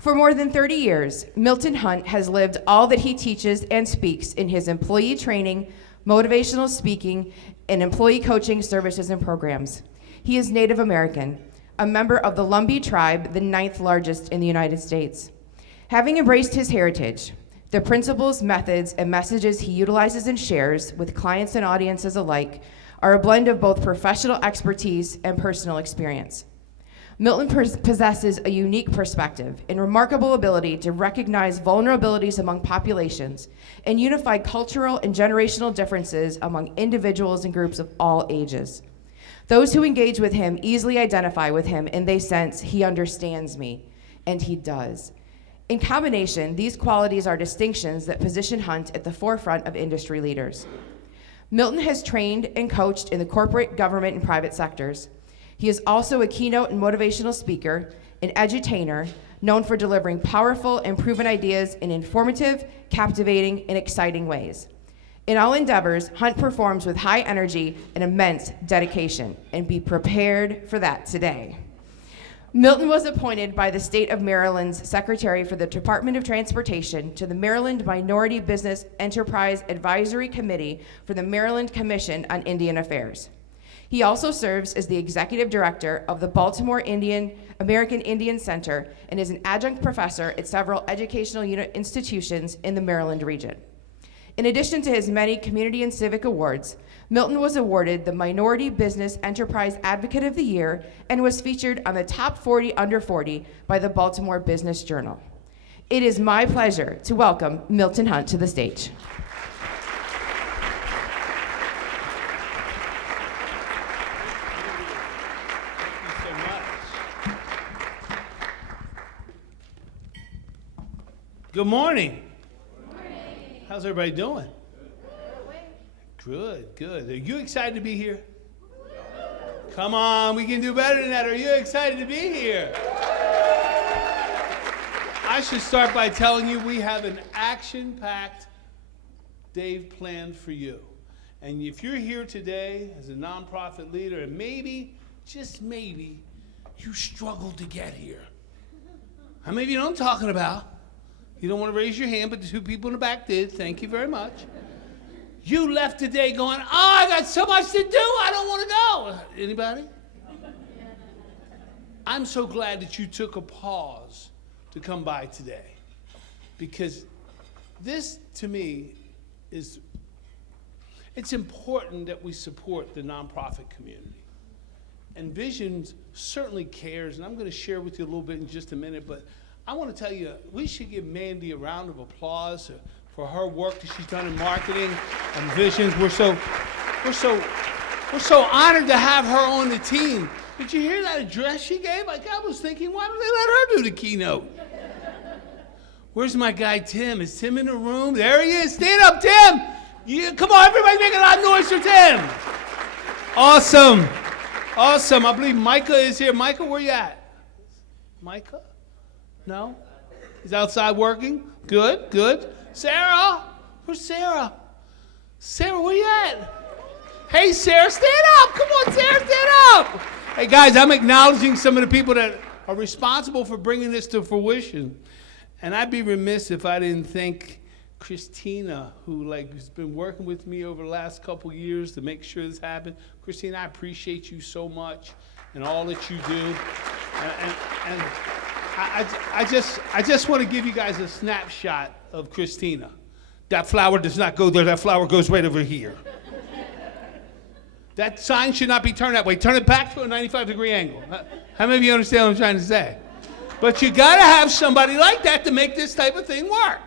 For more than 30 years, Milton Hunt has lived all that he teaches and speaks in his employee training, motivational speaking, and employee coaching services and programs. He is Native American, a member of the Lumbee tribe, the 9th largest in the United States. Having embraced his heritage, the principles, methods, and messages he utilizes and shares with clients and audiences alike are a blend of both professional expertise and personal experience. Milton possesses a unique perspective and remarkable ability to recognize vulnerabilities among populations and unify cultural and generational differences among individuals and groups of all ages. Those who engage with him easily identify with him and they sense he understands me, and he does. In combination, these qualities are distinctions that position Hunt at the forefront of industry leaders. Milton has trained and coached in the corporate, government, and private sectors. He is also a keynote and motivational speaker, an edutainer, known for delivering powerful and proven ideas in informative, captivating, and exciting ways. In all endeavors, Hunt performs with high energy and immense dedication, and be prepared for that today. Milton was appointed by the state of Maryland's Secretary for the Department of Transportation to the Maryland Minority Business Enterprise Advisory Committee for the Maryland Commission on Indian Affairs. He also serves as the Executive Director of the Baltimore American Indian Center and is an adjunct professor at several educational institutions in the Maryland region. In addition to his many community and civic awards, Milton was awarded the Minority Business Enterprise Advocate of the Year and was featured on the Top 40 Under 40 by the Baltimore Business Journal. It is my pleasure to welcome Milton Hunt to the stage. Good morning. How's everybody doing? Good. Are you excited to be here? Come on, we can do better than that. Are you excited to be here? I should start by telling you we have an action-packed day planned for you. And if you're here today as a nonprofit leader, and maybe, just maybe, you struggled to get here. How many of you know what I'm talking about? You don't want to raise your hand, but the two people in the back did. Thank you very much. You left today going, I got so much to do, I don't want to go. Anybody? I'm so glad that you took a pause to come by today. Because this, to me, it's important that we support the nonprofit community. And Visions certainly cares, and I'm going to share with you a little bit in just a minute, but I want to tell you, we should give Mandy a round of applause for her work that she's done in marketing and Visions. We're so honored to have her on the team. Did you hear that address she gave? Like, I was thinking, why don't they let her do the keynote? Where's my guy Tim? Is Tim in the room? There he is. Stand up, Tim. Come on, everybody make a lot of noise for Tim. Awesome. I believe Micah is here. Micah, where you at? Micah? No? He's outside working? Good. Sarah? Where's Sarah? Sarah, where you at? Hey, Sarah, stand up. Come on, Sarah, stand up. Hey, guys, I'm acknowledging some of the people that are responsible for bringing this to fruition. And I'd be remiss if I didn't thank Christina, who has been working with me over the last couple years to make sure this happened. Christina, I appreciate you so much and all that you do. And I just want to give you guys a snapshot of Christina. That flower does not go there. That flower goes right over here. That sign should not be turned that way. Turn it back to a 95-degree angle. How many of you understand what I'm trying to say? But you got to have somebody like that to make this type of thing work.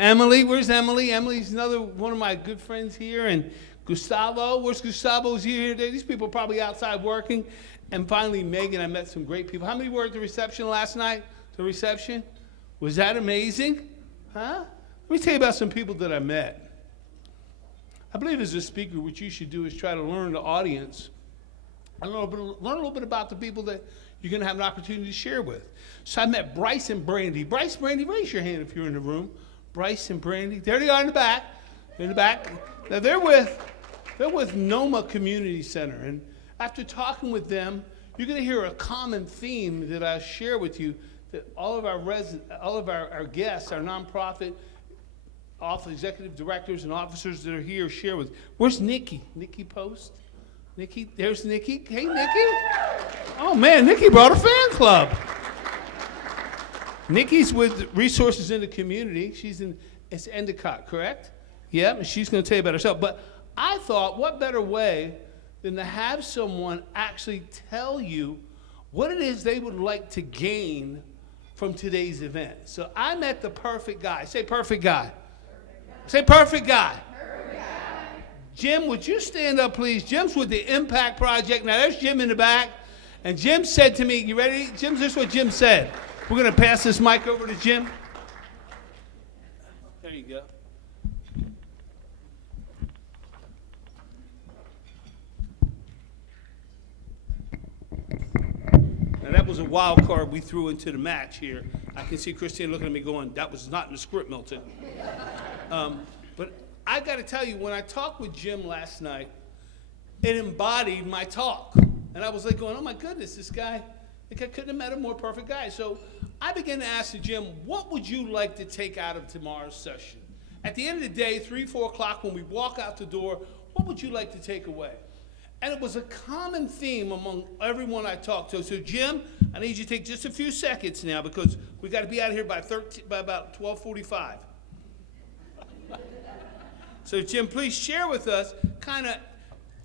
Emily, where's Emily? Emily's another one of my good friends here. And Gustavo, where's Gustavo's here today? These people are probably outside working. And finally, Megan, I met some great people. How many were at the reception last night? The reception? Was that amazing? Huh? Let me tell you about some people that I met. I believe as a speaker, what you should do is try to learn the audience. Learn a little bit about the people that you're going to have an opportunity to share with. So I met Bryce and Brandy. Bryce, Brandy, raise your hand if you're in the room. Bryce and Brandy. There they are in the back. Now they're with Noma Community Center. And after talking with them, you're going to hear a common theme that I share with you that all of our guests, our nonprofit office executive directors and officers that are here share with. Where's Nikki? Nikki Post? Nikki, there's Nikki. Hey, Nikki. Oh man, Nikki brought a fan club. Nikki's with Resources in the Community. It's Endicott, correct? Yeah, and she's going to tell you about herself. But I thought, what better way than to have someone actually tell you what it is they would like to gain from today's event. So I met the perfect guy. Say perfect guy. Say perfect guy. Perfect guy. Jim, would you stand up, please? Jim's with the Impact Project. Now, there's Jim in the back. And Jim said to me, you ready? Jim, this is what Jim said. We're going to pass this mic over to Jim. There you go. Now, that was a wild card we threw into the match here. I can see Christine looking at me going, that was not in the script, Milton. But I got to tell you, when I talked with Jim last night, it embodied my talk. And I was like going, oh my goodness, this guy, like I couldn't have met a more perfect guy. So I began to ask the Jim, what would you like to take out of tomorrow's session? At the end of the day, 3, 4 o'clock, when we walk out the door, what would you like to take away? And it was a common theme among everyone I talked to. So Jim, I need you to take just a few seconds now because we got to be out of here by about 12:45. So Jim, please share with us kind of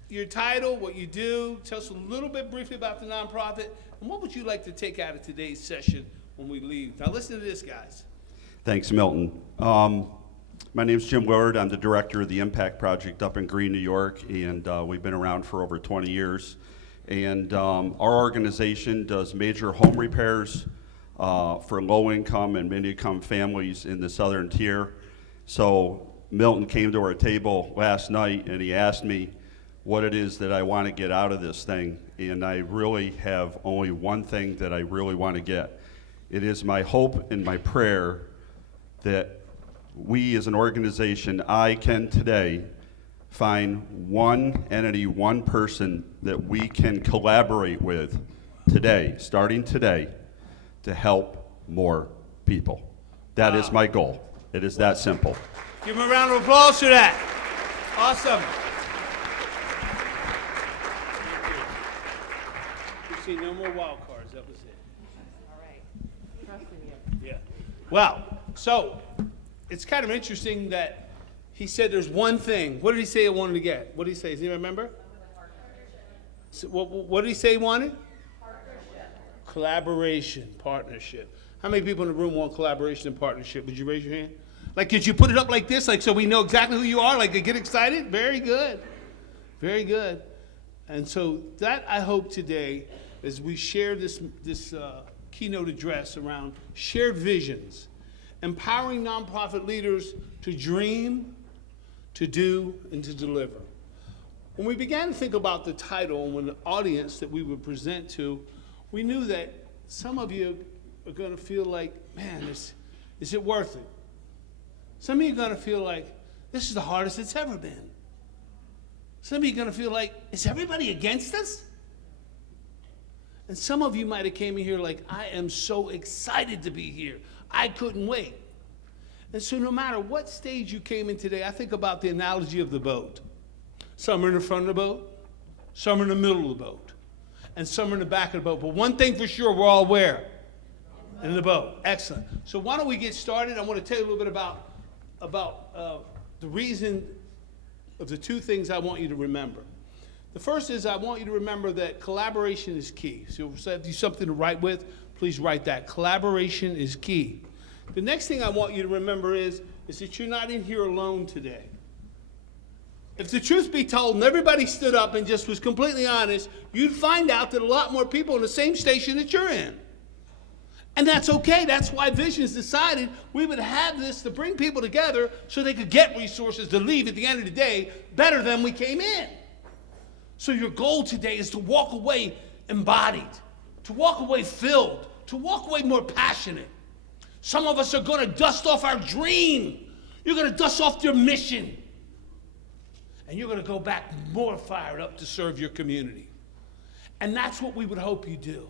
your title, what you do. Tell us a little bit briefly about the nonprofit, and what would you like to take out of today's session when we leave? Now listen to this, guys. Thanks, Milton. My name's Jim Willard. I'm the director of the Impact Project up in Greene, New York, and we've been around for over 20 years. And our organization does major home repairs for low-income and mid-income families in the southern tier. So Milton came to our table last night and he asked me what it is that I want to get out of this thing. And I really have only one thing that I really want to get. It is my hope and my prayer that we as an organization, I can today find one entity, one person that we can collaborate with today, starting today, to help more people. That is my goal. It is that simple. Give him a round of applause for that. Awesome. You see no more wild cards. That was it. All right. Trusting you. Yeah. Well, so it's kind of interesting that he said there's one thing. What did he say he wanted to get? What did he say? Does anyone remember? So what did he say he wanted? Partnership. Collaboration, partnership. How many people in the room want collaboration and partnership? Would you raise your hand? Like, could you put it up like this, like so we know exactly who you are, like to get excited? Very good. Very good. And so that I hope today, as we share this keynote address around shared visions, empowering nonprofit leaders to dream, to do, and to deliver. When we began to think about the title and when the audience that we would present to, we knew that some of you are going to feel like, man, is it worth it? Some of you are going to feel like, this is the hardest it's ever been. Some of you are going to feel like, is everybody against us? And some of you might have came in here like, I am so excited to be here. I couldn't wait. And so no matter what stage you came in today, I think about the analogy of the boat. Some are in the front of the boat, some are in the middle of the boat, and some are in the back of the boat. But one thing for sure, we're all where? In the boat. Excellent. So why don't we get started? I want to tell you a little bit about the reason of the two things I want you to remember. The first is I want you to remember that collaboration is key. So if you have something to write with, please write that. Collaboration is key. The next thing I want you to remember is that you're not in here alone today. If the truth be told and everybody stood up and just was completely honest, you'd find out that a lot more people in the same station that you're in. And that's okay. That's why Visions decided we would have this to bring people together so they could get resources to leave at the end of the day better than we came in. So your goal today is to walk away embodied, to walk away filled, to walk away more passionate. Some of us are going to dust off our dream. You're going to dust off your mission. And you're going to go back more fired up to serve your community. And that's what we would hope you do.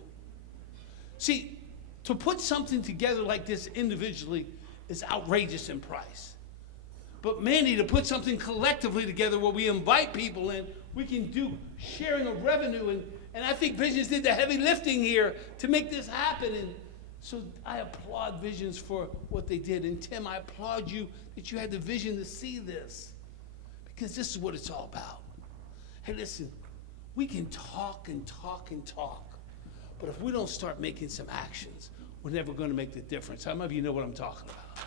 See, To put something together like this individually is outrageous in price. But Mandy, to put something collectively together where we invite people in, we can do sharing of revenue. And I think Visions did the heavy lifting here to make this happen. And so I applaud Visions for what they did. And Tim, I applaud you that you had the vision to see this. Because this is what it's all about. Hey, listen, we can talk and talk and talk. But if we don't start making some actions, we're never going to make the difference. How many of you know what I'm talking about?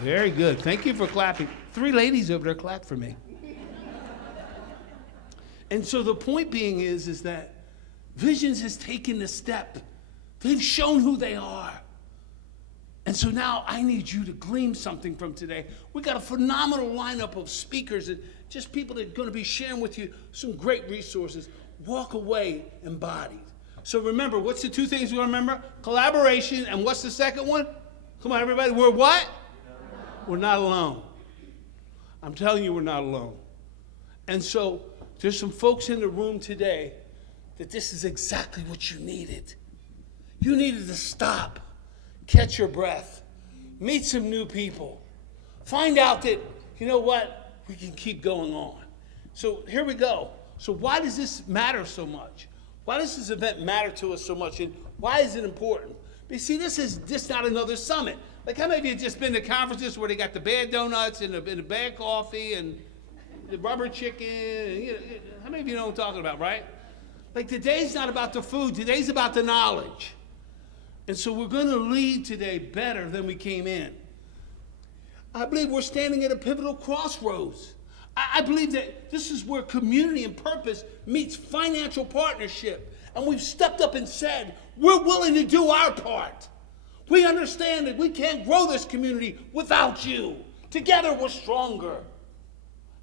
Very good. Thank you for clapping. 3 ladies over there clapped for me. And so the point being is that Visions has taken the step. They've shown who they are. And so now I need you to glean something from today. We got a phenomenal lineup of speakers and just people that are going to be sharing with you some great resources. Walk away embodied. So remember, what's the 2 things we want to remember? Collaboration, and what's the second one? Come on, everybody. We're what? We're not alone. I'm telling you, we're not alone. And so there's some folks in the room today that this is exactly what you needed. You needed to stop, catch your breath, meet some new people, find out that, you know what, we can keep going on. So here we go. So why does this matter so much? Why does this event matter to us so much, and why is it important? But you see, this is just not another summit. Like, how many of you have just been to conferences where they got the bad donuts and the bad coffee and the rubber chicken? And, you know, how many of you know what I'm talking about, right? Like, today's not about the food. Today's about the knowledge. And so we're going to leave today better than we came in. I believe we're standing at a pivotal crossroads. I believe that this is where community and purpose meets financial partnership. And we've stepped up and said, we're willing to do our part. We understand that we can't grow this community without you. Together we're stronger.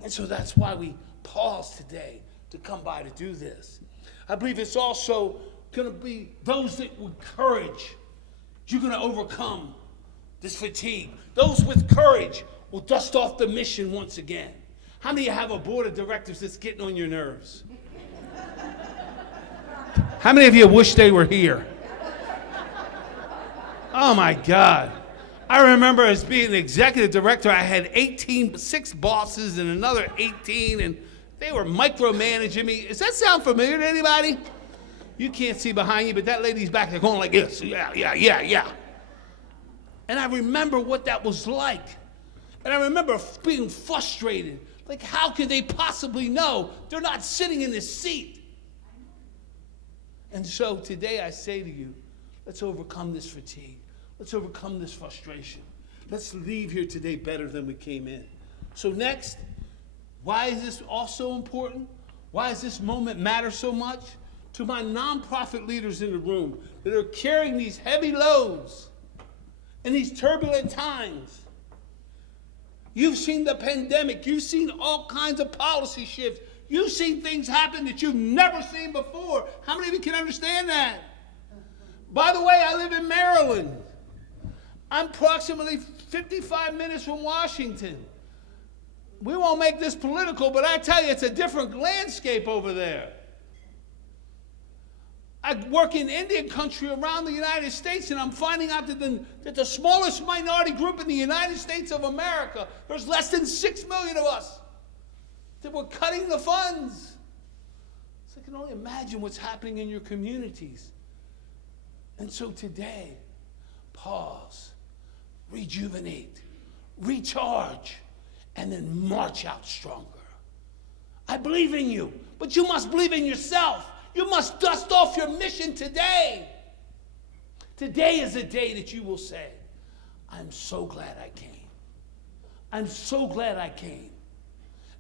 And so that's why we pause today to come by to do this. I believe it's also going to be those that with courage, you're going to overcome this fatigue. Those with courage will dust off the mission once again. How many of you have a board of directors that's getting on your nerves? How many of you wish they were here? Oh my God. I remember as being an executive director, I had 6 bosses and another 18, and they were micromanaging me. Does that sound familiar to anybody? You can't see behind you, but that lady's back there going like this. Yeah. And I remember what that was like. And I remember being frustrated. Like, how could they possibly know? They're not sitting in this seat. And so today I say to you, let's overcome this fatigue. Let's overcome this frustration. Let's leave here today better than we came in. So next, why is this also important? Why does this moment matter so much? To my nonprofit leaders in the room that are carrying these heavy loads in these turbulent times. You've seen the pandemic. You've seen all kinds of policy shifts. You've seen things happen that you've never seen before. How many of you can understand that? By the way, I live in Maryland. I'm approximately 55 minutes from Washington. We won't make this political, but I tell you, it's a different landscape over there. I work in Indian country around the United States, and I'm finding out that the smallest minority group in the United States of America, there's less than 6 million of us, that we're cutting the funds. So I can only imagine what's happening in your communities. And so today, pause, rejuvenate, recharge, and then march out stronger. I believe in you, but you must believe in yourself. You must dust off your mission today. Today is a day that you will say, I'm so glad I came. I'm so glad I came.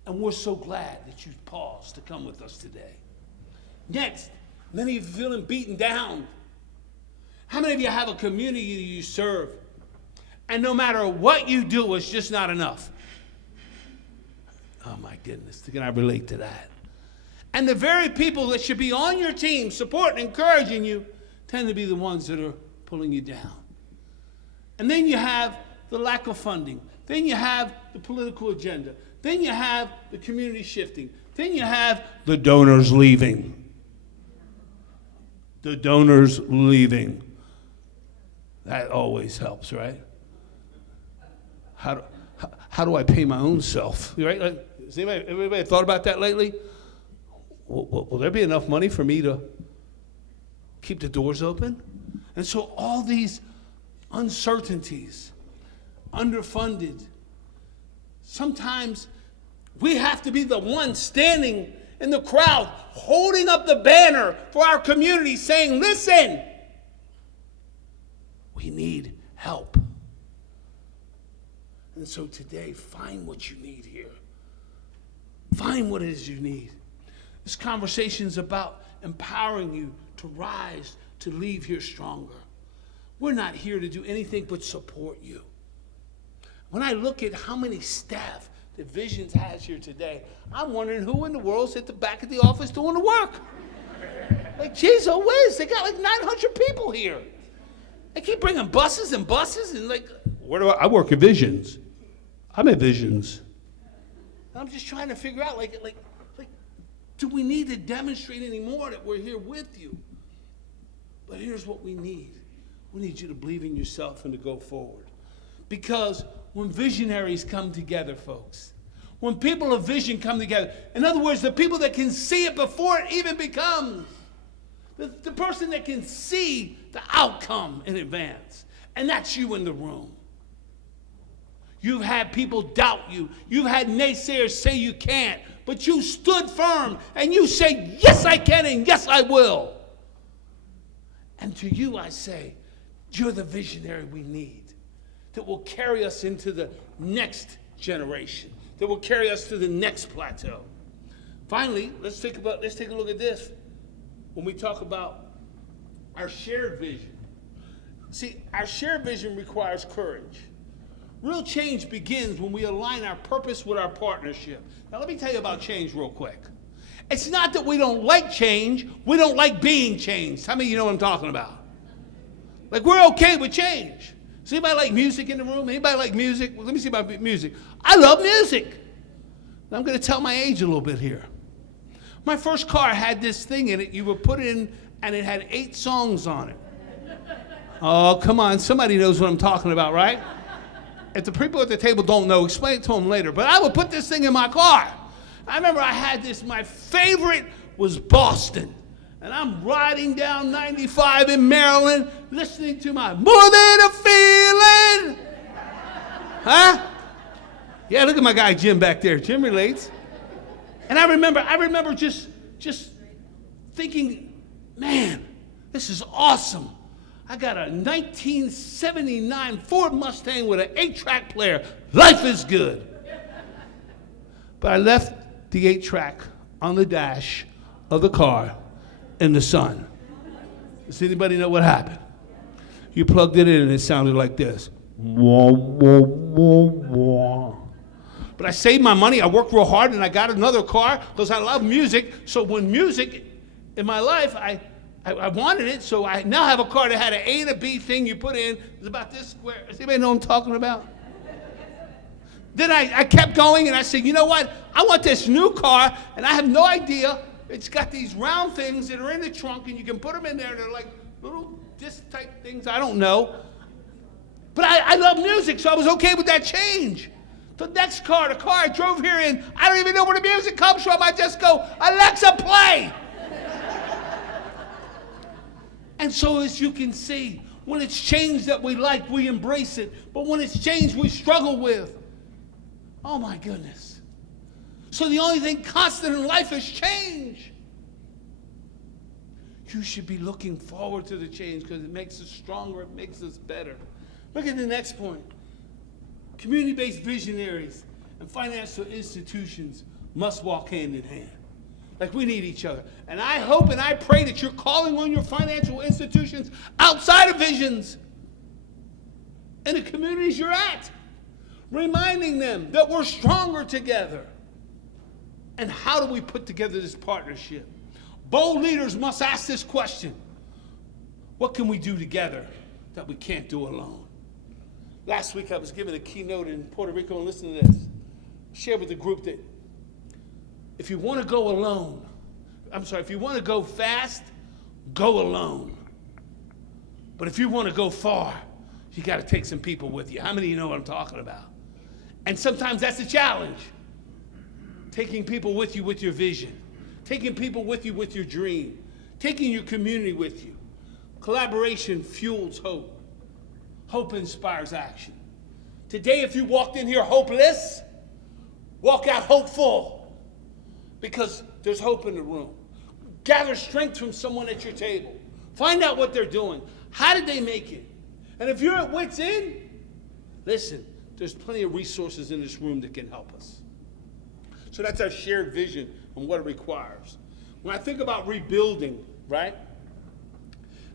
And we're so glad that you paused to come with us today. Next, many of you feeling beaten down. How many of you have a community you serve, and no matter what you do, it's just not enough? Oh my goodness, can I relate to that? And the very people that should be on your team, supporting, encouraging you, tend to be the ones that are pulling you down. And then you have the lack of funding. Then you have the political agenda. Then you have the community shifting. Then you have the donors leaving. The donors leaving. That always helps, right? How do I pay my own self, right? Like, has anybody thought about that lately? Will there be enough money for me to keep the doors open? And so all these uncertainties, underfunded, sometimes we have to be the one standing in the crowd, holding up the banner for our community, saying, listen, we need help. And so today, find what you need here. Find what it is you need. This conversation is about empowering you to rise, to leave here stronger. We're not here to do anything but support you. When I look at how many staff that Visions has here today, I'm wondering who in the world's at the back of the office doing the work. Like, geez, oh whiz, they got like 900 people here. They keep bringing buses and like, where do I work at Visions. I'm at Visions. I'm just trying to figure out, like, do we need to demonstrate anymore that we're here with you? But here's what we need. We need you to believe in yourself and to go forward. Because when visionaries come together, folks, when people of vision come together, in other words, the people that can see it before it even becomes, the person that can see the outcome in advance, and that's you in the room. You've had people doubt you. You've had naysayers say you can't, but you stood firm and you say, yes, I can and yes, I will. And to you, I say, you're the visionary we need that will carry us into the next generation, that will carry us to the next plateau. Finally, let's take a look at this when we talk about our shared vision. See, our shared vision requires courage. Real change begins when we align our purpose with our partnership. Now, let me tell you about change real quick. It's not that we don't like change, we don't like being changed. How many of you know what I'm talking about? Like, we're okay with change. Does anybody like music in the room? Anybody like music? Well, let me see about music. I love music. I'm going to tell my age a little bit here. My first car had this thing in it. You would put it in, and it had 8 songs on it. Oh, come on. Somebody knows what I'm talking about, right? If the people at the table don't know, explain it to them later. But I would put this thing in my car. I remember I had this, my favorite was Boston. And I'm riding down 95 in Maryland, listening to my More Than a Feeling. Huh? Yeah, look at my guy Jim back there. Jim relates. And I remember just thinking, man, this is awesome. I got a 1979 Ford Mustang with an 8-track player. Life is good. But I left the 8-track on the dash of the car in the sun. Does anybody know what happened? You plugged it in and it sounded like this. Wah, wah, wah, wah. But I saved my money. I worked real hard and I got another car because I love music. So when music in my life, I wanted it, so I now have a car that had an A and a B thing you put in. It's about this square. Does anybody know what I'm talking about? Then I kept going, and I said, you know what? I want this new car, and I have no idea. It's got these round things that are in the trunk, and you can put them in there. They're like little disc-type things. I don't know. But I love music, so I was okay with that change. The next car, the car I drove here in, I don't even know where the music comes from. I just go, Alexa, play. And so as you can see, when it's change that we like, we embrace it. But when it's change we struggle with, oh my goodness. So the only thing constant in life is change. You should be looking forward to the change because it makes us stronger, it makes us better. Look at the next point. Community-based visionaries and financial institutions must walk hand in hand. Like, we need each other. And I hope and I pray that you're calling on your financial institutions outside of Visions in the communities you're at, reminding them that we're stronger together. And how do we put together this partnership? Bold leaders must ask this question. What can we do together that we can't do alone? Last week I was giving a keynote in Puerto Rico, and listen to this. Share with the group that if you want to go alone, if you want to go fast, go alone. But if you want to go far, you got to take some people with you. How many of you know what I'm talking about? And sometimes that's a challenge. Taking people with you with your vision. Taking people with you with your dream. Taking your community with you. Collaboration fuels hope. Hope inspires action. Today, if you walked in here hopeless, walk out hopeful, because there's hope in the room. Gather strength from someone at your table. Find out what they're doing. How did they make it? And if you're at wit's end, listen, there's plenty of resources in this room that can help us. So that's our shared vision and what it requires. When I think about rebuilding, right?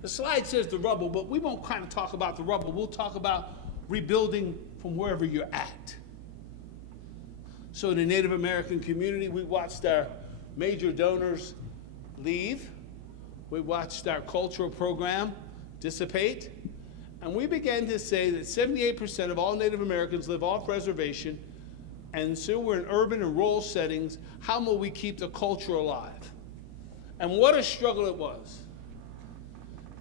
The slide says the rubble, but we won't kind of talk about the rubble. We'll talk about rebuilding from wherever you're at. So in the Native American community, we watched our major donors leave. We watched our cultural program dissipate. And we began to say that 78% of all Native Americans live off reservation, and so we're in urban and rural settings. How will we keep the culture alive? And what a struggle it was.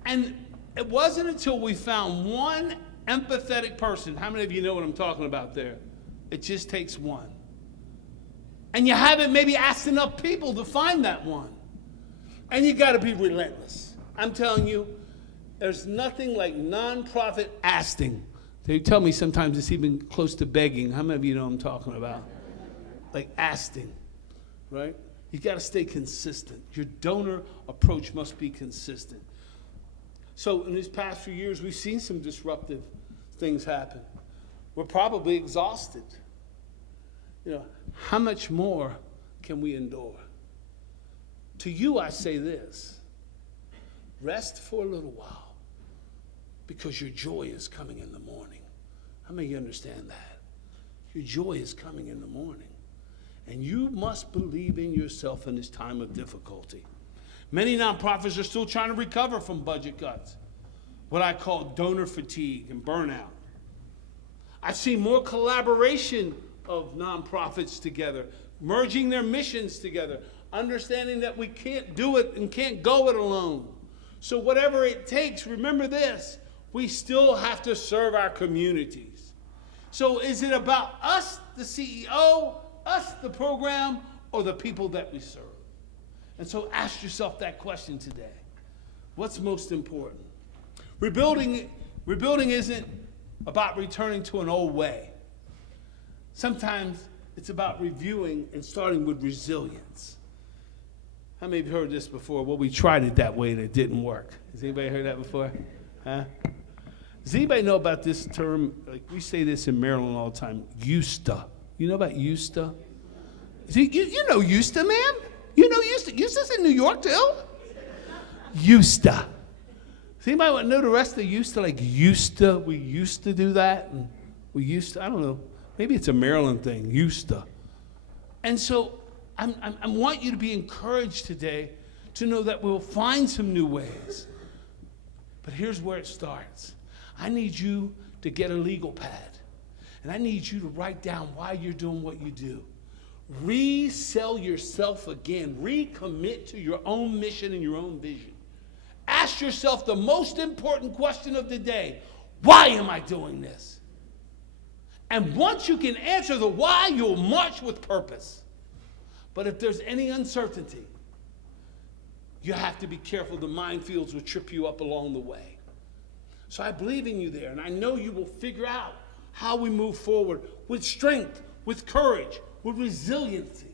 And it wasn't until we found one empathetic person. How many of you know what I'm talking about there? It just takes one. And you haven't maybe asked enough people to find that one. And you got to be relentless. I'm telling you, there's nothing like nonprofit asking. They tell me sometimes it's even close to begging. How many of you know what I'm talking about? Like asking, right? You got to stay consistent. Your donor approach must be consistent. So in these past few years, we've seen some disruptive things happen. We're probably exhausted. You know, how much more can we endure? To you, I say this: rest for a little while, because your joy is coming in the morning. How many of you understand that? Your joy is coming in the morning. And you must believe in yourself in this time of difficulty. Many nonprofits are still trying to recover from budget cuts, what I call donor fatigue and burnout. I've seen more collaboration of nonprofits together, merging their missions together, understanding that we can't do it and can't go it alone. So whatever it takes, remember this: we still have to serve our communities. So is it about us, the CEO, us, the program, or the people that we serve? And so ask yourself that question today. What's most important? Rebuilding isn't about returning to an old way. Sometimes it's about reviewing and starting with resilience. How many of you heard this before? Well, we tried it that way and it didn't work. Has anybody heard that before? Huh? Does anybody know about this term? Like we say this in Maryland all the time, USTA. You know about USTA? You know USTA, ma'am? You know USTA. USTA's in New York too? USTA. Does anybody want to know the rest of USTA? Like USTA, we used to do that. And we used to, I don't know. Maybe it's a Maryland thing, USTA. And so I want you to be encouraged today to know that we'll find some new ways. But here's where it starts. I need you to get a legal pad. And I need you to write down why you're doing what you do. Resell yourself again. Recommit to your own mission and your own vision. Ask yourself the most important question of the day. Why am I doing this? And once you can answer the why, you'll march with purpose. But if there's any uncertainty, you have to be careful. The minefields will trip you up along the way. So I believe in you there, and I know you will figure out how we move forward with strength, with courage, with resiliency.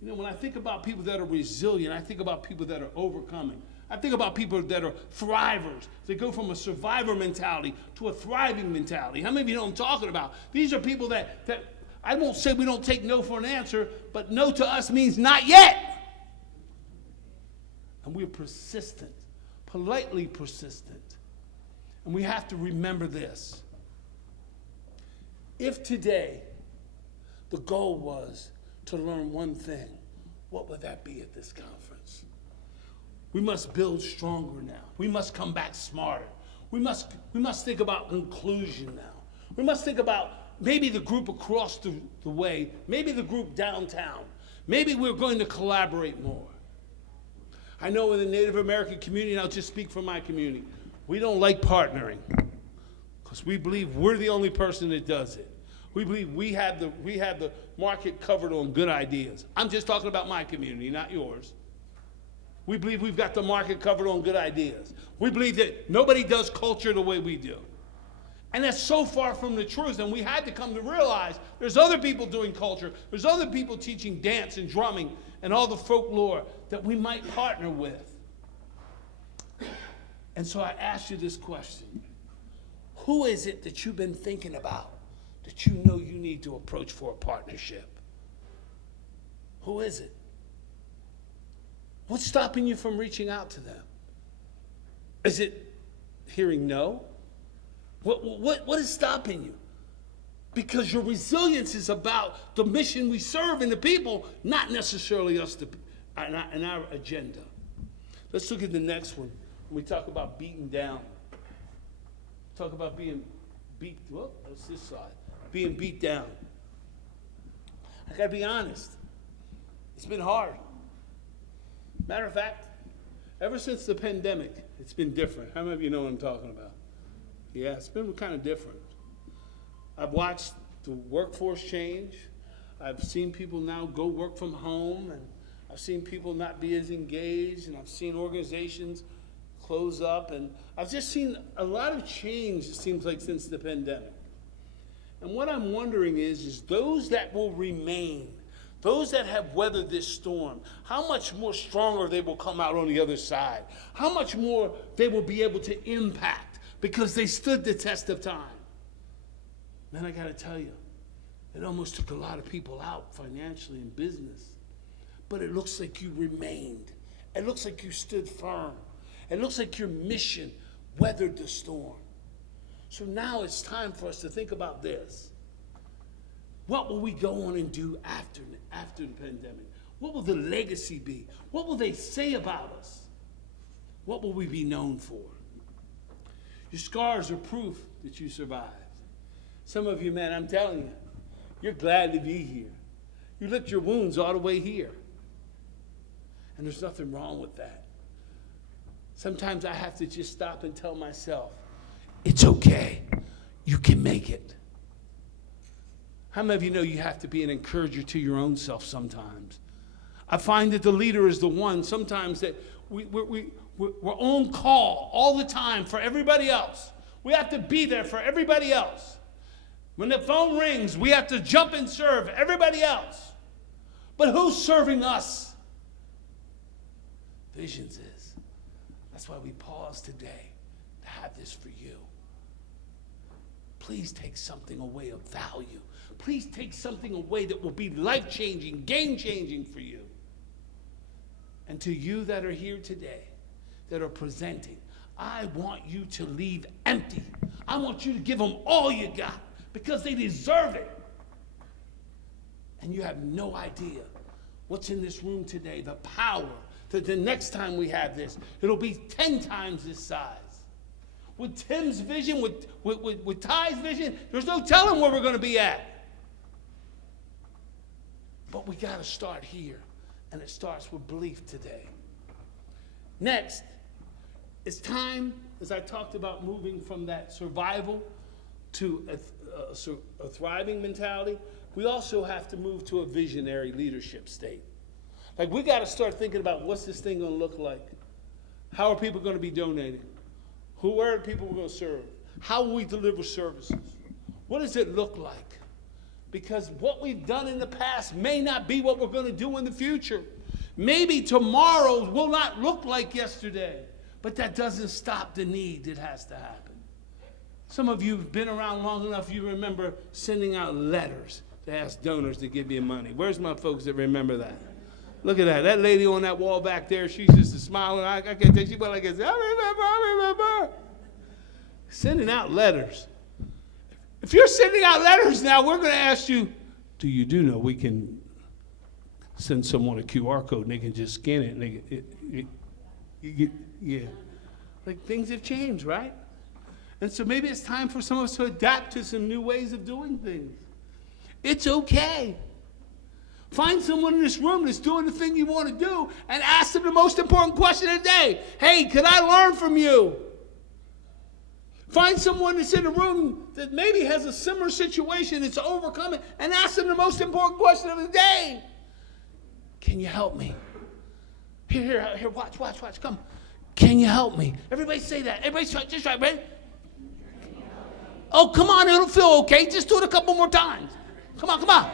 You know, when I think about people that are resilient, I think about people that are overcoming. I think about people that are thrivers. They go from a survivor mentality to a thriving mentality. How many of you know what I'm talking about? These are people that I won't say we don't take no for an answer, but no to us means not yet. And we're persistent, politely persistent. And we have to remember this. If today the goal was to learn one thing, what would that be at this conference? We must build stronger now. We must come back smarter. We must think about inclusion now. We must think about maybe the group across the way, maybe the group downtown. Maybe we're going to collaborate more. I know in the Native American community, and I'll just speak for my community, we don't like partnering. Because we believe we're the only person that does it. We believe we have the market covered on good ideas. I'm just talking about my community, not yours. We believe we've got the market covered on good ideas. We believe that nobody does culture the way we do. And that's so far from the truth, and we had to come to realize there's other people doing culture, there's other people teaching dance and drumming and all the folklore that we might partner with. And so I asked you this question. Who is it that you've been thinking about that you know you need to approach for a partnership? Who is it? What's stopping you from reaching out to them? Is it hearing no? What is stopping you? Because your resilience is about the mission we serve and the people, not necessarily us and our agenda. Let's look at the next one. When we talk about beaten down. Talk about being beat, whoop, that's this side. Being beat down. I gotta be honest. It's been hard. Matter of fact, ever since the pandemic, it's been different. How many of you know what I'm talking about? Yeah, it's been kind of different. I've watched the workforce change. I've seen people now go work from home, and I've seen people not be as engaged, and I've seen organizations close up, and I've just seen a lot of change, it seems like, since the pandemic. And what I'm wondering is those that will remain, those that have weathered this storm, how much more stronger they will come out on the other side, how much more they will be able to impact because they stood the test of time. Man, I gotta tell you, it almost took a lot of people out financially in business, but it looks like you remained. It looks like you stood firm. It looks like your mission weathered the storm. So now it's time for us to think about this. What will we go on and do after the pandemic? What will the legacy be? What will they say about us? What will we be known for? Your scars are proof that you survived. Some of you, man, I'm telling you, you're glad to be here. You licked your wounds all the way here. And there's nothing wrong with that. Sometimes I have to just stop and tell myself, it's okay. You can make it. How many of you know you have to be an encourager to your own self sometimes? I find that the leader is the one sometimes that we're on call all the time for everybody else. We have to be there for everybody else. When the phone rings, we have to jump and serve everybody else. But who's serving us? Visions is. That's why we pause today to have this for you. Please take something away of value. Please take something away that will be life-changing, game-changing for you. And to you that are here today, that are presenting, I want you to leave empty. I want you to give them all you got because they deserve it. And you have no idea what's in this room today, the power that the next time we have this, it'll be 10 times this size. With Tim's vision, with Ty's vision, there's no telling where we're going to be at. But we got to start here, and it starts with belief today. Next, it's time, as I talked about, moving from that survival to a thriving mentality. We also have to move to a visionary leadership state. Like, we got to start thinking about what's this thing going to look like? How are people going to be donating? Who are the people we're going to serve? How will we deliver services? What does it look like? Because what we've done in the past may not be what we're going to do in the future. Maybe tomorrow will not look like yesterday, but that doesn't stop the need that has to happen. Some of you have been around long enough, you remember sending out letters to ask donors to give you money. Where's my folks that remember that? Look at that. That lady on that wall back there, she's just smiling. I can't take, she went like this. I remember. Sending out letters. If you're sending out letters now, we're going to ask you, do you do know we can send someone a QR code and they can just scan it and yeah. Like, things have changed, right? And so maybe it's time for some of us to adapt to some new ways of doing things. It's okay. Find someone in this room that's doing the thing you want to do and ask them the most important question of the day. Hey, could I learn from you? Find someone that's in a room that maybe has a similar situation that's overcoming, and ask them the most important question of the day. Can you help me? Here, watch, come. Can you help me? Everybody say that. Everybody just try, ready? Oh, come on, it'll feel okay. Just do it a couple more times. Come on.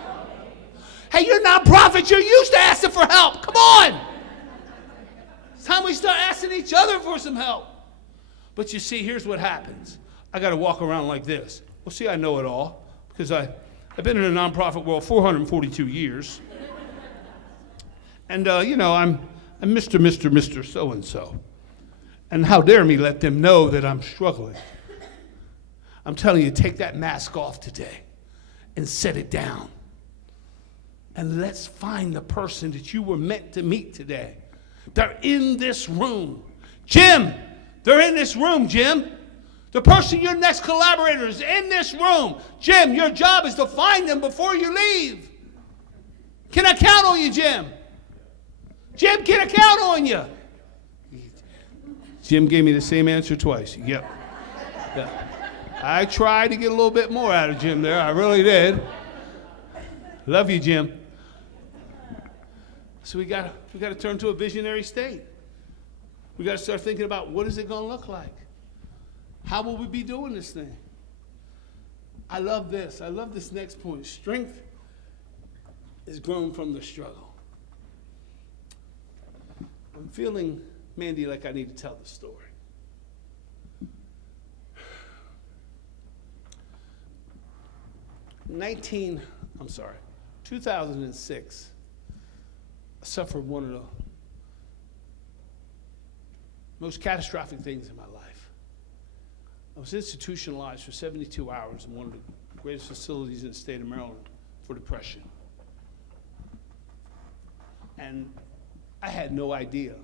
Hey, you're nonprofits. You're used to asking for help. Come on. It's time we start asking each other for some help. But you see, here's what happens. I got to walk around like this. Well, see, I know it all because I've been in the nonprofit world 442 years. And, I'm Mr. So-and-so. And how dare me let them know that I'm struggling. I'm telling you, take that mask off today and set it down. And let's find the person that you were meant to meet today. They're in this room. Jim, they're in this room, Jim. The person, your next collaborator, is in this room. Jim, your job is to find them before you leave. Can I count on you, Jim? Jim, can I count on you? Jim gave me the same answer twice. Yep. I tried to get a little bit more out of Jim there. I really did. Love you, Jim. So we got to turn to a visionary state. We got to start thinking about what is it going to look like? How will we be doing this thing? I love this. I love this next point. Strength is grown from the struggle. I'm feeling, Mandy, like I need to tell the story. 2006, I suffered one of the most catastrophic things in my life. I was institutionalized for 72 hours in one of the greatest facilities in the state of Maryland for depression. And I had no idea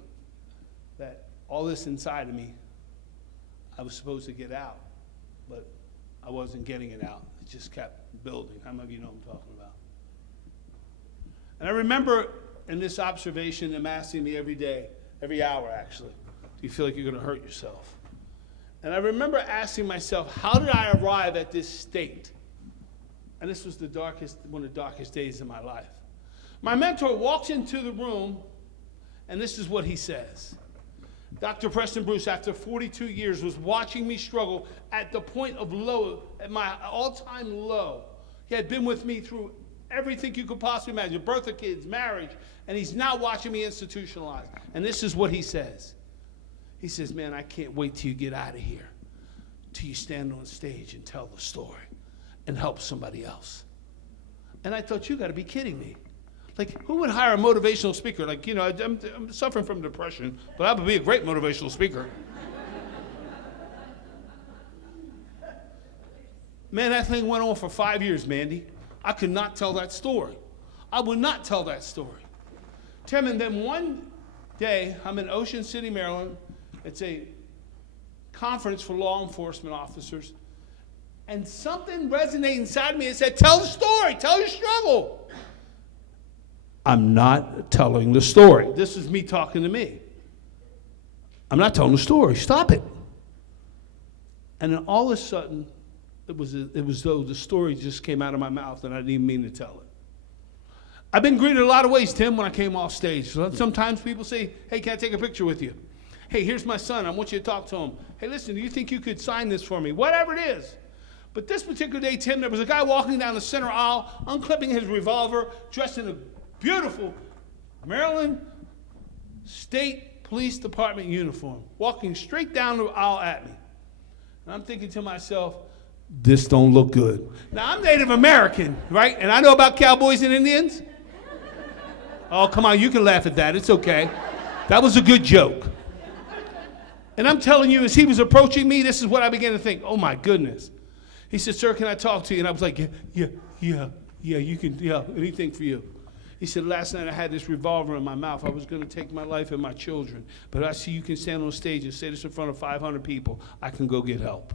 that all this inside of me, I was supposed to get out, but I wasn't getting it out. It just kept building. How many of you know what I'm talking about? And I remember in this observation, them asking me every day, every hour actually, do you feel like you're going to hurt yourself? And I remember asking myself, how did I arrive at this state? And this was one of the darkest days of my life. My mentor walks into the room, and this is what he says. Dr. Preston Bruce, after 42 years, was watching me struggle at the point of low, at my all-time low. He had been with me through everything you could possibly imagine, birth of kids, marriage, and he's now watching me institutionalized. And this is what he says. He says, man, I can't wait till you get out of here, till you stand on stage and tell the story and help somebody else. And I thought, you got to be kidding me. Like, who would hire a motivational speaker? Like, I'm suffering from depression, but I would be a great motivational speaker. Man, that thing went on for 5 years, Mandy. I could not tell that story. I would not tell that story. Tim, and then one day, I'm in Ocean City, Maryland. It's a conference for law enforcement officers. And something resonated inside me and said, tell the story, tell your struggle. I'm not telling the story. This is me talking to me. I'm not telling the story. Stop it. And then all of a sudden, it was as though the story just came out of my mouth and I didn't even mean to tell it. I've been greeted a lot of ways, Tim, when I came off stage. Sometimes people say, hey, can I take a picture with you? Hey, here's my son. I want you to talk to him. Hey, listen, do you think you could sign this for me? Whatever it is. But this particular day, Tim, there was a guy walking down the center aisle, unclipping his revolver, dressed in a beautiful Maryland State Police Department uniform, walking straight down the aisle at me. And I'm thinking to myself, this don't look good. Now, I'm Native American, right? And I know about cowboys and Indians. Oh, come on, you can laugh at that. It's okay. That was a good joke. And I'm telling you, as he was approaching me, this is what I began to think. Oh, my goodness. He said, sir, can I talk to you? And I was like, yeah, you can, anything for you. He said, last night I had this revolver in my mouth. I was going to take my life and my children. But I see you can stand on stage and say this in front of 500 people. I can go get help.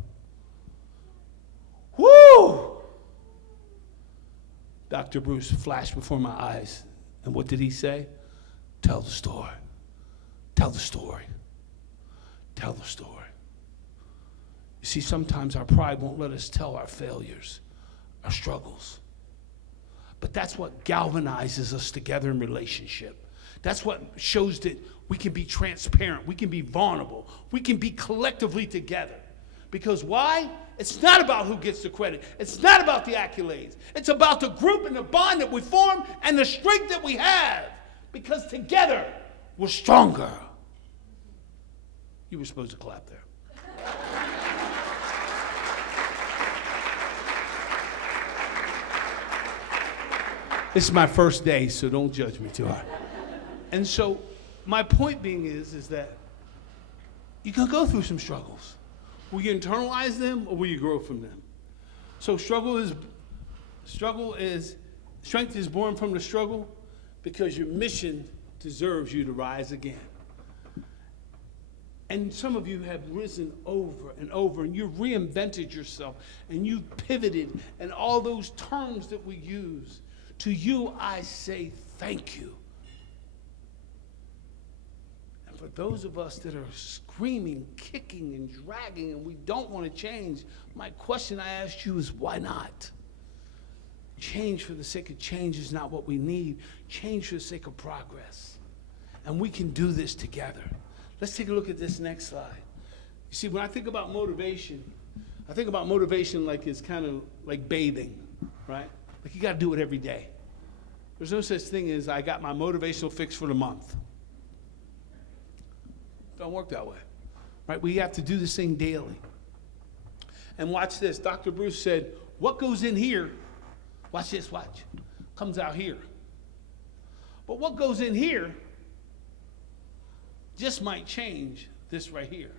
Woo! Dr. Bruce flashed before my eyes. And what did he say? Tell the story. Tell the story. Tell the story. You see, sometimes our pride won't let us tell our failures, our struggles. But that's what galvanizes us together in relationship. That's what shows that we can be transparent, we can be vulnerable, we can be collectively together. Because why? It's not about who gets the credit. It's not about the accolades. It's about the group and the bond that we form and the strength that we have. Because together, we're stronger. You were supposed to clap there. This is my first day, so don't judge me too hard. And so my point being is that you can go through some struggles. Will you internalize them or will you grow from them? So strength is born from the struggle because your mission deserves you to rise again. And some of you have risen over and over, and you've reinvented yourself, and you've pivoted, and all those terms that we use. To you, I say thank you. And for those of us that are screaming, kicking, and dragging, and we don't want to change, my question I ask you is, why not? Change for the sake of change is not what we need. Change for the sake of progress. And we can do this together. Let's take a look at this next slide. You see, when I think about motivation, I think about motivation like it's kind of like bathing, right? Like you got to do it every day. There's no such thing as I got my motivational fix for the month. Don't work that way, right? We have to do this thing daily. And watch this. Dr. Bruce said, what goes in here, watch this, watch, comes out here. But what goes in here just might change this right here.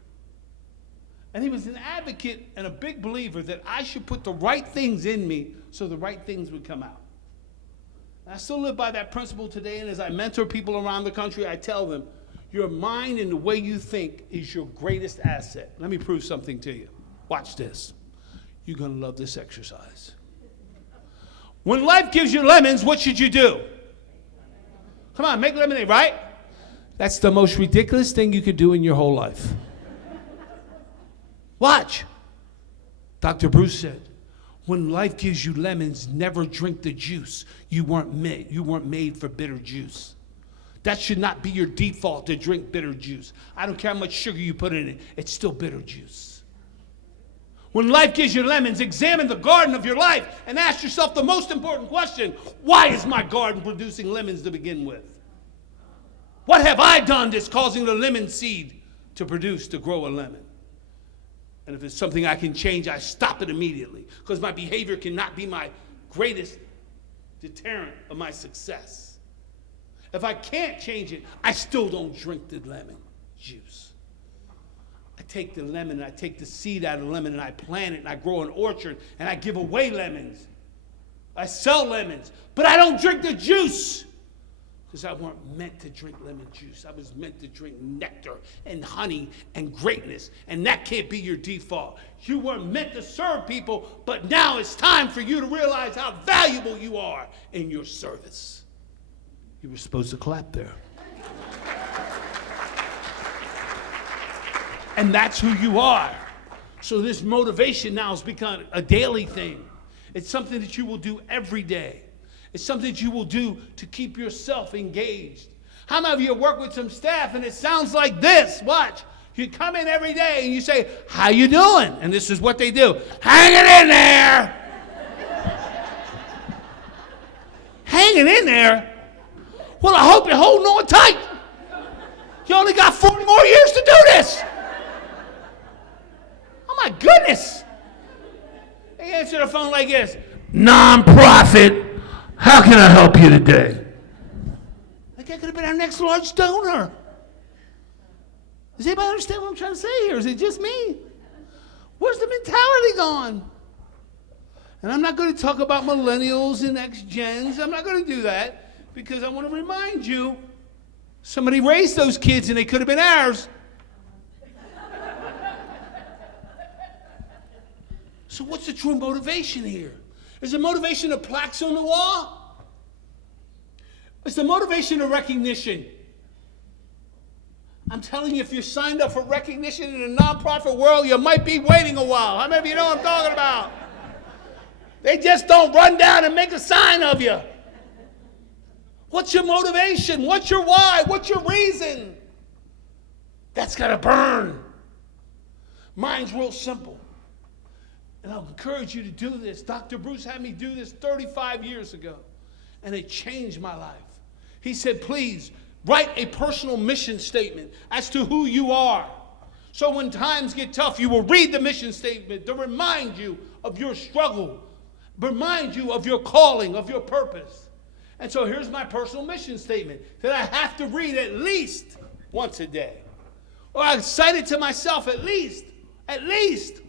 And he was an advocate and a big believer that I should put the right things in me so the right things would come out. And I still live by that principle today, and as I mentor people around the country, I tell them, your mind and the way you think is your greatest asset. Let me prove something to you. Watch this. You're going to love this exercise. When life gives you lemons, what should you do? Come on, make lemonade, right? That's the most ridiculous thing you could do in your whole life. Watch. Dr. Bruce said, when life gives you lemons, never drink the juice. You weren't made for bitter juice. That should not be your default to drink bitter juice. I don't care how much sugar you put in it. It's still bitter juice. When life gives you lemons, examine the garden of your life and ask yourself the most important question. Why is my garden producing lemons to begin with? What have I done that's causing the lemon seed to grow a lemon? And if it's something I can change, I stop it immediately, because my behavior cannot be my greatest deterrent of my success. If I can't change it, I still don't drink the lemon juice. I take the lemon and I take the seed out of the lemon and I plant it and I grow an orchard and I give away lemons. I sell lemons, but I don't drink the juice. Because I weren't meant to drink lemon juice. I was meant to drink nectar and honey and greatness. And that can't be your default. You weren't meant to serve people, but now it's time for you to realize how valuable you are in your service. You were supposed to clap there. And that's who you are. So this motivation now has become a daily thing. It's something that you will do every day. It's something that you will do to keep yourself engaged. How many of you work with some staff and it sounds like this? Watch. You come in every day and you say, how you doing? And this is what they do. Hanging in there. Hanging in there? Well, I hope you're holding on tight. You only got 40 more years to do this. Oh my goodness. They answer the phone like this. Nonprofit. How can I help you today? Like I could have been our next large donor. Does anybody understand what I'm trying to say here? Is it just me? Where's the mentality gone? And I'm not going to talk about millennials and ex-gens. I'm not going to do that because I want to remind you, somebody raised those kids and they could have been ours. So what's the true motivation here? Is the motivation of plaques on the wall? It's the motivation of recognition. I'm telling you, if you're signed up for recognition in the nonprofit world, you might be waiting a while. How many of you know what I'm talking about? They just don't run down and make a sign of you. What's your motivation? What's your why? What's your reason? That's got to burn. Mine's real simple. And I'll encourage you to do this. Dr. Bruce had me do this 35 years ago, and it changed my life. He said, please, write a personal mission statement as to who you are. So when times get tough, you will read the mission statement to remind you of your struggle, remind you of your calling, of your purpose. And so here's my personal mission statement that I have to read at least once a day. Or I cite it to myself at least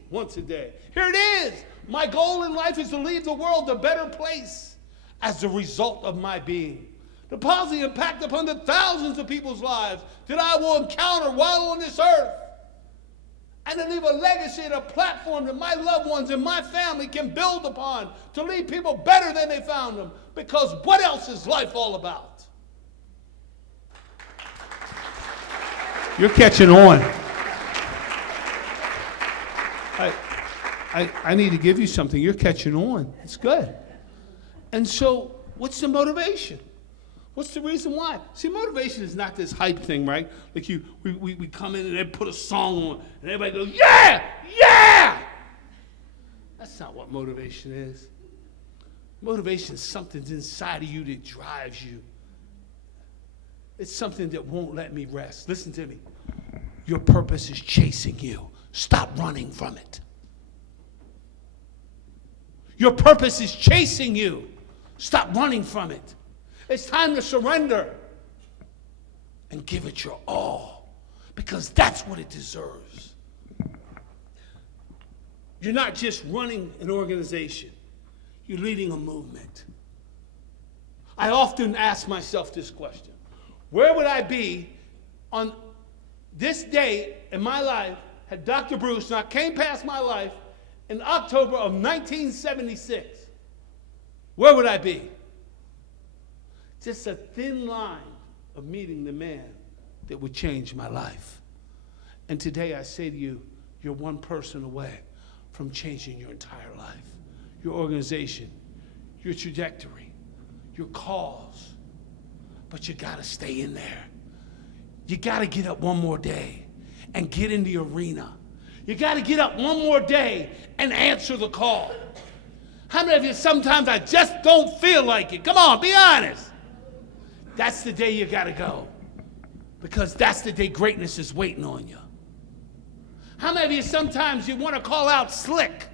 once a day. Here it is. My goal in life is to leave the world a better place as a result of my being. The positive impact upon the thousands of people's lives that I will encounter while on this earth. And to leave a legacy and a platform that my loved ones and my family can build upon to leave people better than they found them. Because what else is life all about? You're catching on. I need to give you something. You're catching on. It's good. And so, what's the motivation? What's the reason why? See, motivation is not this hype thing, right? Like we come in and they put a song on, and everybody goes, yeah, yeah! That's not what motivation is. Motivation is something inside of you that drives you. It's something that won't let me rest. Listen to me. Your purpose is chasing you. Stop running from it. Your purpose is chasing you. Stop running from it. It's time to surrender and give it your all, because that's what it deserves. You're not just running an organization. You're leading a movement. I often ask myself this question. Where would I be on this day in my life had Dr. Bruce not came past my life in October of 1976? Where would I be? Just a thin line of meeting the man that would change my life. And today I say to you, you're one person away from changing your entire life, your organization, your trajectory, your cause. But you gotta stay in there. You gotta get up one more day and get in the arena. You gotta get up one more day and answer the call. How many of you, sometimes I just don't feel like it? Come on, be honest. That's the day you gotta go, because that's the day greatness is waiting on you. How many of you, sometimes you want to call out slick?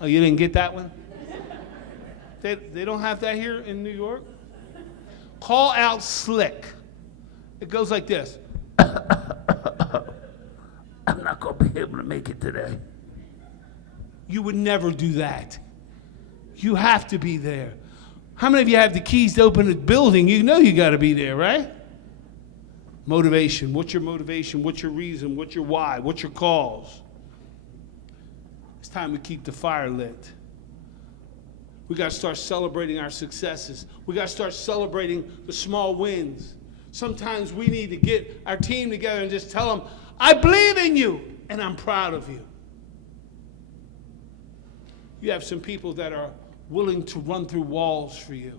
Oh, you didn't get that one? They don't have that here in New York? Call out slick. It goes like this. I'm not going to be able to make it today. You would never do that. You have to be there. How many of you have the keys to open a building? You know you got to be there, right? Motivation. What's your motivation? What's your reason? What's your why? What's your cause? It's time to keep the fire lit. We got to start celebrating our successes. We got to start celebrating the small wins. Sometimes we need to get our team together and just tell them, I believe in you and I'm proud of you. You have some people that are willing to run through walls for you.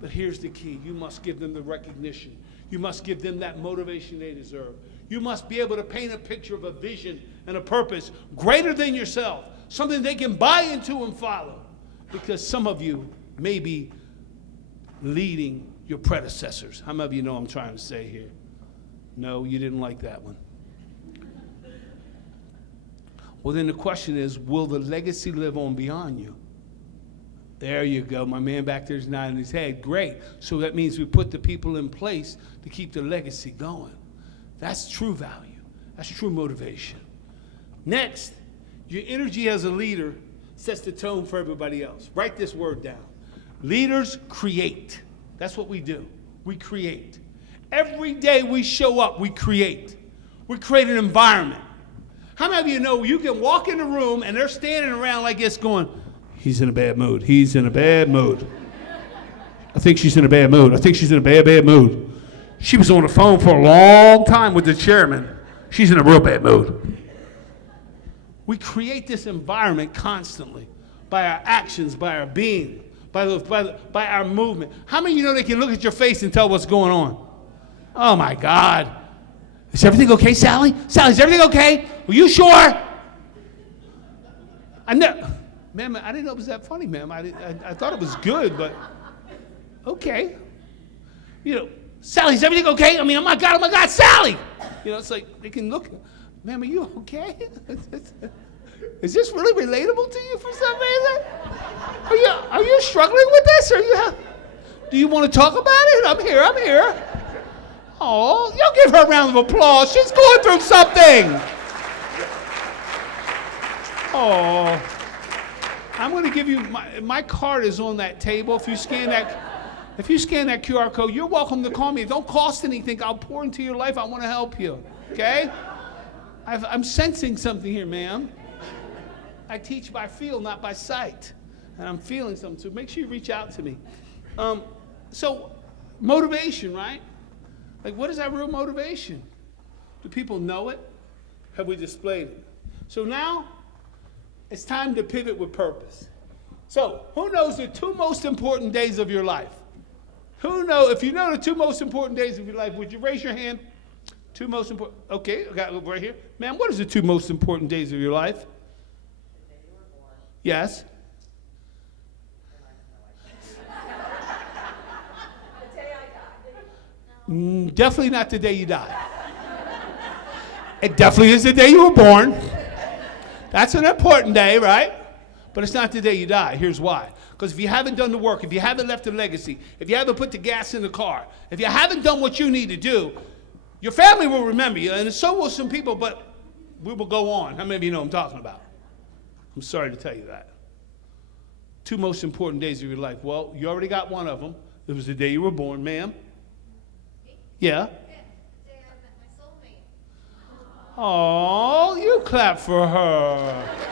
But here's the key. You must give them the recognition. You must give them that motivation they deserve. You must be able to paint a picture of a vision and a purpose greater than yourself, something they can buy into and follow. Because some of you may be leading your predecessors. How many of you know what I'm trying to say here? No, you didn't like that one. Well, then the question is, will the legacy live on beyond you? There you go. My man back there's nodding his head. Great. So that means we put the people in place to keep the legacy going. That's true value. That's true motivation. Next, your energy as a leader sets the tone for everybody else. Write this word down. Leaders create. That's what we do. We create. Every day we show up, we create. We create an environment. How many of you know you can walk in a room and they're standing around like this going, he's in a bad mood. He's in a bad mood. I think she's in a bad mood. I think she's in a bad mood. She was on the phone for a long time with the chairman. She's in a real bad mood. We create this environment constantly by our actions, by our being, by our movement. How many of you know they can look at your face and tell what's going on? Oh, my God. Is everything okay, Sally? Sally, is everything okay? Are you sure? Ma'am, I didn't know it was that funny, ma'am. I thought it was good, but okay. You know, Sally, is everything okay? I mean, oh my God, Sally! You know, it's like they can look, ma'am, are you okay? Is this really relatable to you for some reason? Are you struggling with this? Do you want to talk about it? I'm here. Oh, y'all give her a round of applause. She's going through something. Oh, I'm going to give you, my card is on that table. If you scan that QR code, you're welcome to call me. It don't cost anything. I'll pour into your life. I want to help you, okay? I'm sensing something here, ma'am. I teach by feel, not by sight. And I'm feeling something, so make sure you reach out to me. So, motivation, right? Like, what is our real motivation? Do people know it? Have we displayed it? So now, it's time to pivot with purpose. So, who knows the 2 most important days of your life? If you know the 2 most important days of your life, would you raise your hand? 2 most important, okay, I got it right here. Ma'am, what is the 2 most important days of your life? The day you were born. Yes. The day I died. Definitely not the day you died. It definitely is the day you were born. That's an important day, right? But it's not the day you die. Here's why. Because if you haven't done the work, if you haven't left a legacy, if you haven't put the gas in the car, if you haven't done what you need to do, your family will remember you, and so will some people, but we will go on. How many of you know what I'm talking about? I'm sorry to tell you that. 2 most important days of your life. Well, you already got one of them. It was the day you were born, ma'am. Yeah? The day I met my soulmate. Oh, you clap for her.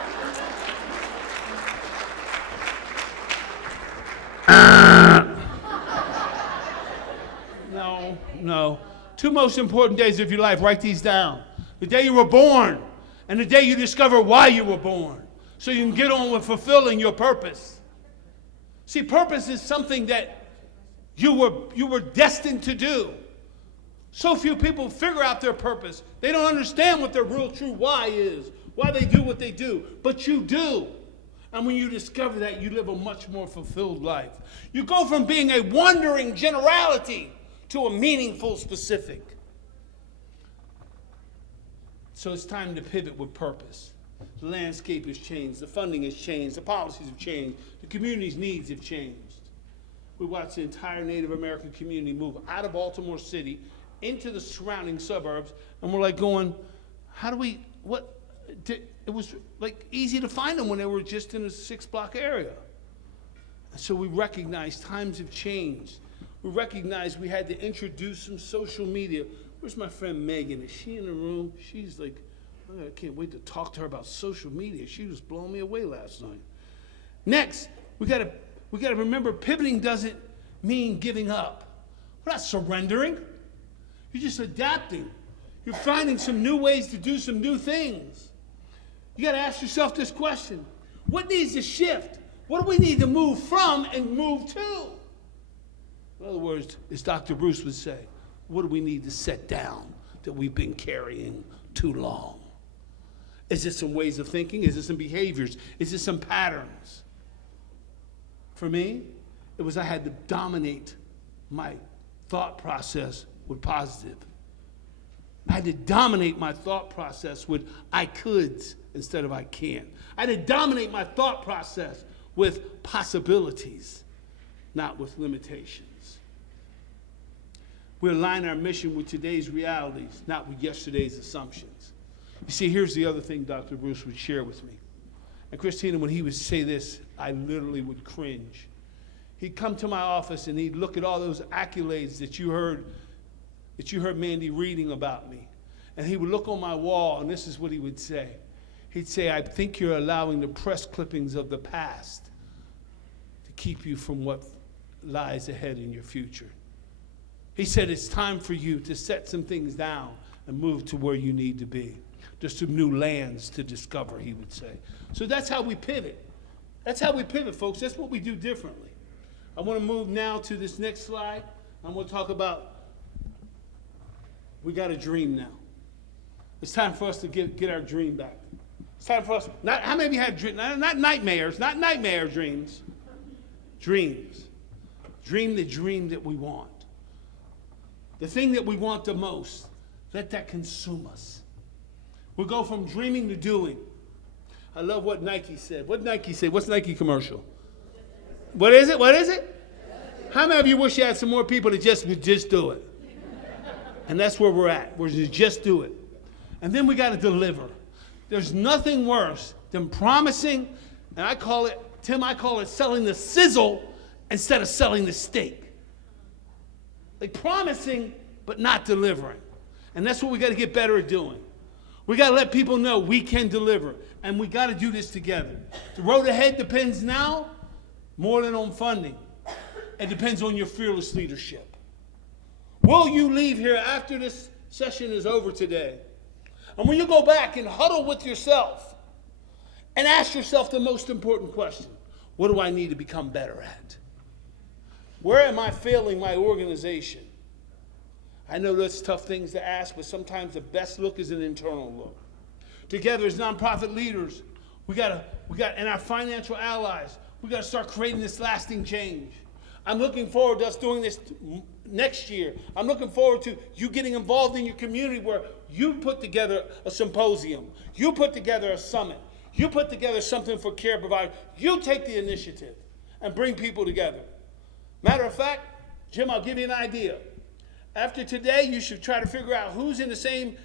No. 2 most important days of your life, write these down. The day you were born and the day you discover why you were born, so you can get on with fulfilling your purpose. See, purpose is something that you were destined to do. So few people figure out their purpose. They don't understand what their real true why is, why they do what they do, but you do. And when you discover that, you live a much more fulfilled life. You go from being a wandering generality to a meaningful specific. So it's time to pivot with purpose. The landscape has changed, the funding has changed, the policies have changed, the community's needs have changed. We watched the entire Native American community move out of Baltimore City into the surrounding suburbs, and we're like going, it was like easy to find them when they were just in a 6-block area. So we recognized times have changed. We recognized we had to introduce some social media. Where's my friend Megan? Is she in the room? She's like, I can't wait to talk to her about social media. She was blowing me away last night. Next, we gotta remember pivoting doesn't mean giving up. We're not surrendering. You're just adapting. You're finding some new ways to do some new things. You gotta ask yourself this question. What needs to shift? What do we need to move from and move to? In other words, as Dr. Bruce would say, what do we need to set down that we've been carrying too long? Is it some ways of thinking? Is it some behaviors? Is it some patterns? For me, it was I had to dominate my thought process with positive. I had to dominate my thought process with I coulds instead of I can't. I had to dominate my thought process with possibilities, not with limitations. We align our mission with today's realities, not with yesterday's assumptions. You see, here's the other thing Dr. Bruce would share with me. And Christina, when he would say this, I literally would cringe. He'd come to my office and he'd look at all those accolades that you heard Mandy reading about me. And he would look on my wall, and this is what he would say. He'd say, I think you're allowing the press clippings of the past to keep you from what lies ahead in your future. He said it's time for you to set some things down and move to where you need to be. There's some new lands to discover, he would say. So that's how we pivot. That's how we pivot, folks. That's what we do differently. I want to move now to this next slide. I'm going to talk about, we got a dream now. It's time for us to get our dream back. It's time for us, how many of you had dreams? Not nightmares, not nightmare dreams. Dreams. Dream the dream that we want. The thing that we want the most. Let that consume us. We'll go from dreaming to doing. I love what Nike said. What did Nike say? What's Nike commercial? What is it? What is it? How many of you wish you had some more people that just would just do it? And that's where we're at. We're just do it. And then we got to deliver. There's nothing worse than promising, and I call it selling the sizzle instead of selling the steak. Like promising, but not delivering. And that's what we got to get better at doing. We got to let people know we can deliver, and we got to do this together. The road ahead depends now more than on funding. It depends on your fearless leadership. Will you leave here after this session is over today? And when you go back and huddle with yourself and ask yourself the most important question, what do I need to become better at? Where am I failing my organization? I know that's tough things to ask, but sometimes the best look is an internal look. Together as nonprofit leaders, and our financial allies, we got to start creating this lasting change. I'm looking forward to us doing this next year. I'm looking forward to you getting involved in your community where you put together a symposium. You put together a summit. You put together something for care providers. You take the initiative and bring people together. Matter of fact, Jim, I'll give you an idea. After today, you should try to figure out who's in the same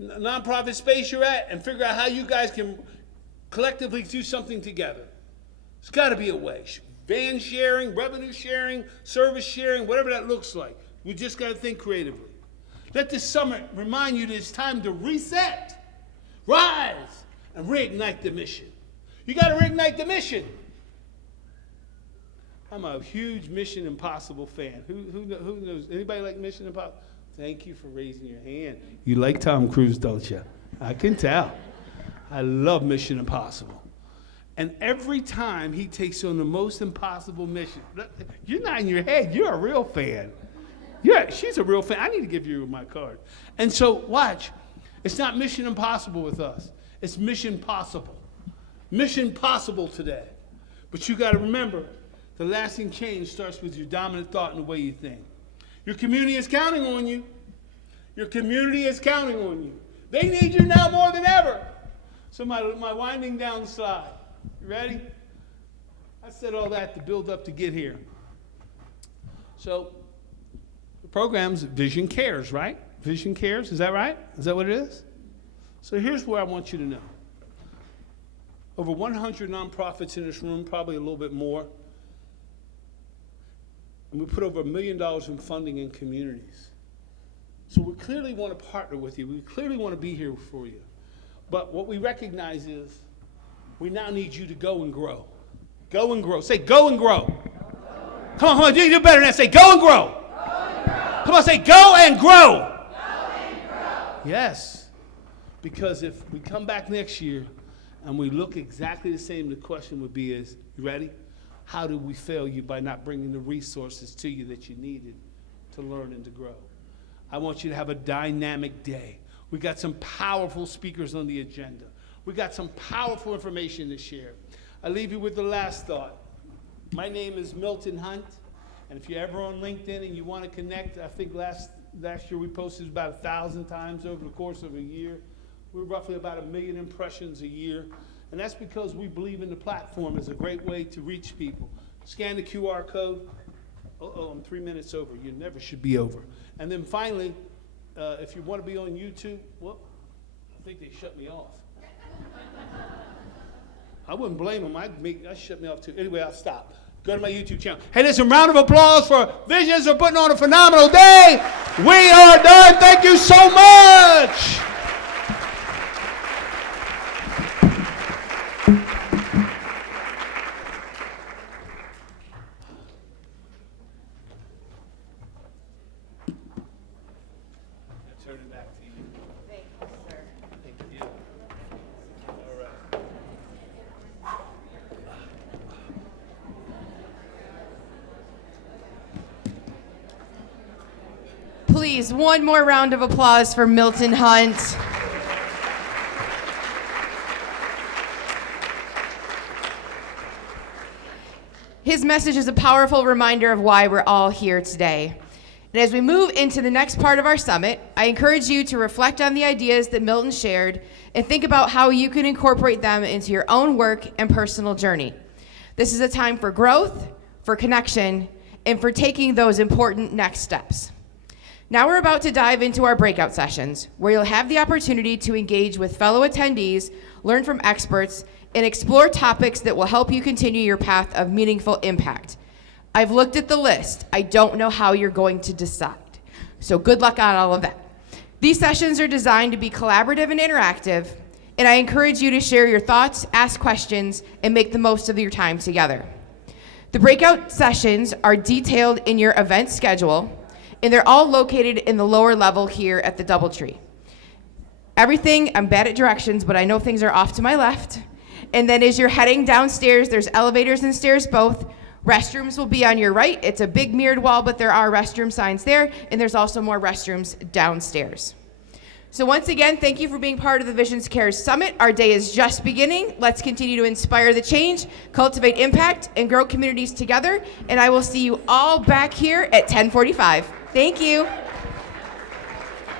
nonprofit space you're at and figure out how you guys can collectively do something together. There's got to be a way. Van sharing, revenue sharing, service sharing, whatever that looks like. We just got to think creatively. Let this summit remind you that it's time to reset, rise, and reignite the mission. You got to reignite the mission. I'm a huge Mission Impossible fan. Who knows? Anybody like Mission Impossible? Thank you for raising your hand. You like Tom Cruise, don't you? I can tell. I love Mission Impossible. And every time he takes on the most impossible mission, you're not in your head, you're a real fan. She's a real fan. I need to give you my card. And so watch, it's not Mission Impossible with us. It's Mission Possible. Mission Possible today. But you got to remember, the lasting change starts with your dominant thought and the way you think. Your community is counting on you. Your community is counting on you. They need you now more than ever. So my winding down slide. You ready? I said all that to build up to get here. So the program's VisionsCares, right? VisionsCares, is that right? Is that what it is? So here's where I want you to know. Over 100 nonprofits in this room, probably a little bit more. And we put over $1 million in funding in communities. So we clearly want to partner with you. We clearly want to be here for you. But what we recognize is we now need you to go and grow. Go and grow. Say, go and grow. Come on, you do better than that. Say, go and grow. Come on, say, go and grow. Yes. Because if we come back next year and we look exactly the same, the question would be is, you ready? How did we fail you by not bringing the resources to you that you needed to learn and to grow? I want you to have a dynamic day. We got some powerful speakers on the agenda. We got some powerful information to share. I leave you with the last thought. My name is Milton Hunt, and if you're ever on LinkedIn and you want to connect, I think last year we posted about 1,000 times over the course of a year. We're roughly about 1 million impressions a year, and that's because we believe in the platform as a great way to reach people. Scan the QR code. I'm 3 minutes over. You never should be over. And then finally, if you want to be on YouTube, well, I think they shut me off. I wouldn't blame them. I'd shut me off too. Anyway, I'll stop. Go to my YouTube channel. Hey, listen, round of applause for Visions for putting on a phenomenal day. We are done. Thank you so much. Please, one more round of applause for Milton Hunt. His message is a powerful reminder of why we're all here today. And as we move into the next part of our summit, I encourage you to reflect on the ideas that Milton shared and think about how you can incorporate them into your own work and personal journey. This is a time for growth, for connection, and for taking those important next steps. Now we're about to dive into our breakout sessions, where you'll have the opportunity to engage with fellow attendees, learn from experts, and explore topics that will help you continue your path of meaningful impact. I've looked at the list. I don't know how you're going to decide. So good luck on all of that. These sessions are designed to be collaborative and interactive, and I encourage you to share your thoughts, ask questions, and make the most of your time together. The breakout sessions are detailed in your event schedule, and they're all located in the lower level here at the DoubleTree. Everything, I'm bad at directions, but I know things are off to my left. And then as you're heading downstairs, there's elevators and stairs both. Restrooms will be on your right. It's a big mirrored wall, but there are restroom signs there, and there's also more restrooms downstairs. So once again, thank you for being part of the VisionsCares Summit. Our day is just beginning. Let's continue to inspire the change, cultivate impact, and grow communities together. And I will see you all back here at 10:45. Thank you.